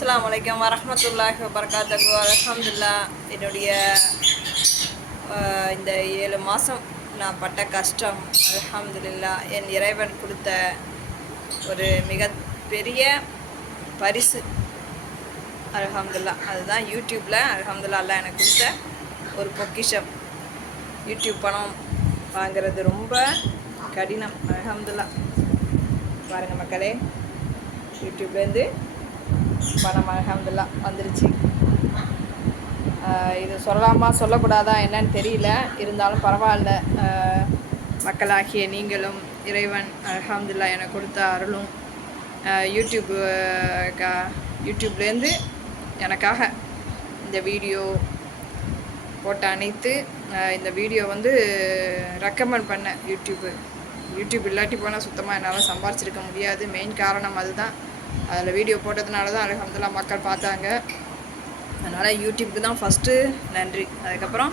அஸ்லாம் வலைக்கம் வரஹ்மத்துல்லாஹி வரகாத்தகு அலமதுல்லா என்னுடைய இந்த ஏழு மாதம் நான் பட்ட கஷ்டம். அலமதுல்லா என் இறைவன் கொடுத்த ஒரு மிக பெரிய பரிசு. அலமதுல்லா அதுதான் யூடியூப்பில் அலமதுல்லா எனக்கு கொடுத்த ஒரு பொக்கிஷம். யூடியூப் பணம் வாங்கிறது ரொம்ப கடினம். அலமதுல்லா பாருங்கள் மக்களே யூடியூப்லேருந்து பணம் அலமதுல்லா வந்துருச்சு. இது சொல்லலாமா சொல்லக்கூடாதா என்னன்னு தெரியல. இருந்தாலும் பரவாயில்ல. மக்களாகிய நீங்களும் இறைவன் அலமதுல்லா எனக்கு கொடுத்த அருளும் யூடியூப் கா- யூடியூப்லேருந்து எனக்காக இந்த வீடியோ போட்ட அனைத்து இந்த வீடியோ வந்து ரெக்கமெண்ட் பண்ணேன் யூடியூப்பு. யூடியூப் இல்லாட்டி போனால் சுத்தமாக என்னால் சம்பாரிச்சிருக்க முடியாது. மெயின் காரணம் அதுதான். அதில் வீடியோ போட்டதுனால தான் அலகம்துல்லா மக்கள் பார்த்தாங்க. அதனால் யூடியூப்க்கு தான் ஃபஸ்ட்டு நன்றி. அதுக்கப்புறம்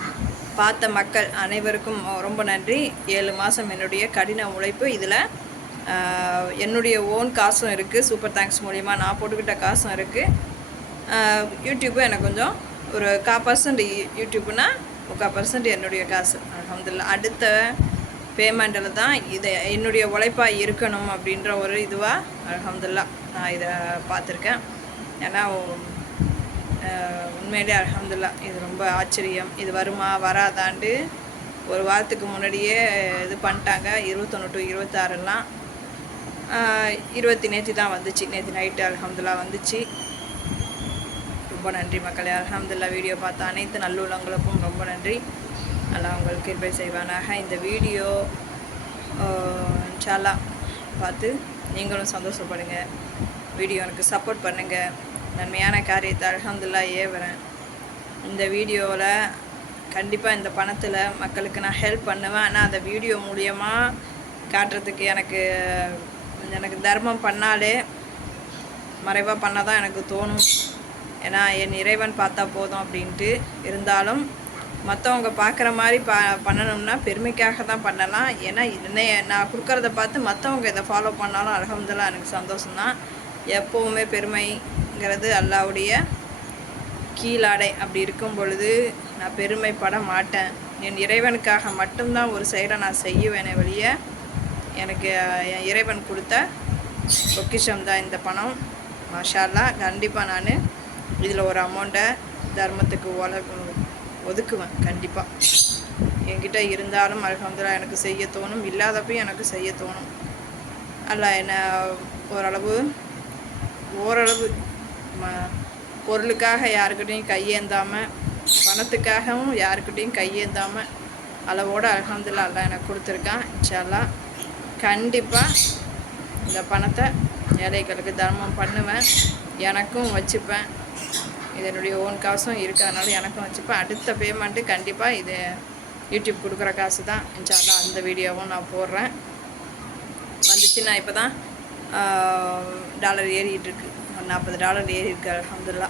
பார்த்த மக்கள் அனைவருக்கும் ரொம்ப நன்றி. ஏழு மாதம் என்னுடைய கடின உழைப்பு இதில். என்னுடைய ஓன் காசும் இருக்குது. சூப்பர் தேங்க்ஸ் மூலிமா நான் போட்டுக்கிட்ட காசும் இருக்குது. யூடியூப்பு எனக்கு கொஞ்சம் ஒரு கா பர்சன்ட் யூடியூப்னால் முக்கால் பர்சன்ட் என்னுடைய காசு. அலமதுல்லா அடுத்த பேமெண்ட்டில் தான் இதை என்னுடைய உழைப்பாக இருக்கணும் அப்படின்ற ஒரு இதுவாக அலமதுல்லா நான் இதை பார்த்துருக்கேன். ஏன்னா உண்மையிலே அலமதுல்லா இது ரொம்ப ஆச்சரியம். இது வருமா வராதாண்டு ஒரு வாரத்துக்கு முன்னாடியே இது பண்ணிட்டாங்க. இருபத்தொன்று டு இருபத்தாறுலாம் இருபத்தி நேற்று தான் வந்துச்சு. நேற்று நைட்டு அலமதுல்லா வந்துச்சு. ரொம்ப நன்றி மக்களே. அலமதுல்லா வீடியோ பார்த்த அனைத்து நல்லுள்ளங்களுக்கும் ரொம்ப நன்றி. நல்லா உங்களுக்கு கிருபை செய்வானாக. இந்த வீடியோ இன்ஷால்லா பார்த்து நீங்களும் சந்தோஷப்படுங்க. வீடியோ எனக்கு சப்போர்ட் பண்ணுங்கள் நன்மையான காரியத்தை அல்ஹம்துலில்லாஹ் ஏவுறேன். இந்த வீடியோவில் கண்டிப்பாக இந்த பணத்தில் மக்களுக்கு நான் ஹெல்ப் பண்ணுவேன். ஆனால் அந்த வீடியோ மூலியமாக காட்டுறதுக்கு எனக்கு எனக்கு தர்மம் பண்ணாலே மறைவாக பண்ணால் தான் எனக்கு தோணும். ஏன்னா என் இறைவன் பார்த்தா போதும் அப்படின்ட்டு இருந்தாலும் மற்றவங்க பார்க்குற மாதிரி ப பண்ணணும்னா பெருமைக்காக தான் பண்ணலாம். ஏன்னா என்னைய நான் கொடுக்குறத பார்த்து மற்றவங்க இதை ஃபாலோ பண்ணாலும் அலகம்துல்லா எனக்கு சந்தோஷம்தான். எப்போவுமே பெருமைங்கிறது அல்லாவுடைய கீழாடை. அப்படி இருக்கும் பொழுது நான் பெருமைப்பட மாட்டேன். என் இறைவனுக்காக மட்டும்தான் ஒரு செயலை நான் செய்யுவேனே வெளிய எனக்கு என் இறைவன் கொடுத்த பொக்கிஷம் தான் இந்த பணம். மாஷால்லா கண்டிப்பாக நான் இதில் ஒரு அமௌண்ட்டை தர்மத்துக்கு ஒல ஒதுக்குவேன் கண்டிப்பாக என்கிட்ட இருந்தாலும் அலகம்துல்லா எனக்கு செய்ய தோணும். இல்லாதப்பையும் எனக்கு செய்ய தோணும். அல்ல என்ன ஓரளவு ஓரளவு ம- பொருளுக்காக யாருக்கிட்டையும் கையேந்தாமல் பணத்துக்காகவும் யாருக்கிட்டையும் கையேந்தாமல் அளவோடு அலகம்துல்லா அல்லாஹ் எனக்கு கொடுத்துருக்கான் இன்ஷால்லா கண்டிப்பாக இந்த பணத்தை ஏழைகளுக்கு தர்மம் பண்ணுவேன். எனக்கும் வச்சுப்பேன். இதனுடைய என்னுடைய ஓன் காசும் இருக்கிறதுனால எனக்கும் வச்சுப்பேன். அடுத்த பேமெண்ட்டு கண்டிப்பாக இது யூடியூப் கொடுக்குற காசு தான் இன்ஷால்லா அந்த வீடியோவும் நான் போடுறேன். வந்துச்சு நான் இப்போ தான் டாலர் ஏறிட்டு இருக்கு. ஒரு நாற்பது டாலர் ஏறி இருக்கு அலமதுல்லா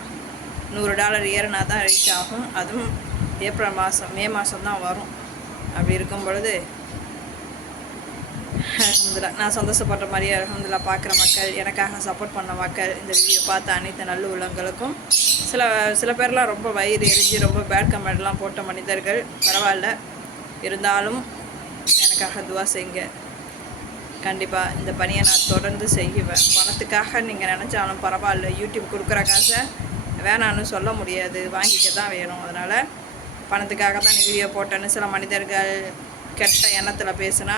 நூறு டாலர் ஏறினா தான் ரீச் ஆகும். அதுவும் ஏப்ரல் மாதம் மே மாதம் தான் வரும். அப்படி இருக்கும் பொழுது அலமதுல்லா நான் சந்தோஷப்படுற மாதிரியே அலமதுல்லா பார்க்குற மக்கள் எனக்காக சப்போர்ட் பண்ண மக்கள் இந்த வீடியோ பார்த்த அனைத்து நல்ல உள்ளங்களுக்கும். சில சில பேர்லாம் ரொம்ப வயிறு எரிஞ்சு ரொம்ப பேட் கமெண்ட்லாம் போட்ட மனிதர்கள் பரவாயில்ல. இருந்தாலும் எனக்காக துவா செய்யுங்க. கண்டிப்பாக இந்த பணியை நான் தொடர்ந்து செய்வேன். பணத்துக்காக நீங்கள் நினச்சாலும் பரவாயில்ல. யூடியூப் கொடுக்குற காசை வேணான்னு சொல்ல முடியாது. வாங்கிக்க தான் வேணும். அதனால் பணத்துக்காக தான் நீ வீடியோ போட்டேன்னு சில மனிதர்கள் கெட்ட எண்ணத்தில் பேசுனா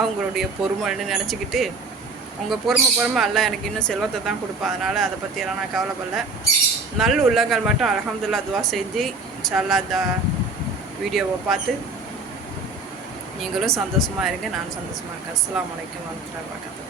அவங்களுடைய பொறுமைன்னு நினச்சிக்கிட்டு உங்கள் பொறுமை பொறுமை அல்ல எனக்கு இன்னும் செல்வத்தை தான் கொடுப்பா. அதனால் அதை பற்றியெல்லாம் நான் கவலைப்படல. நல்ல உள்ளங்கள் மட்டும் அலகம்துல்லா துவா செஞ்சு இன்ஷால்லா இந்த வீடியோவை பார்த்து நீங்களும் சந்தோஷமாக இருங்க. நான் சந்தோஷமாக இருக்கேன். அஸ்லாம் வலைக்கம் வந்து பார்க்கறது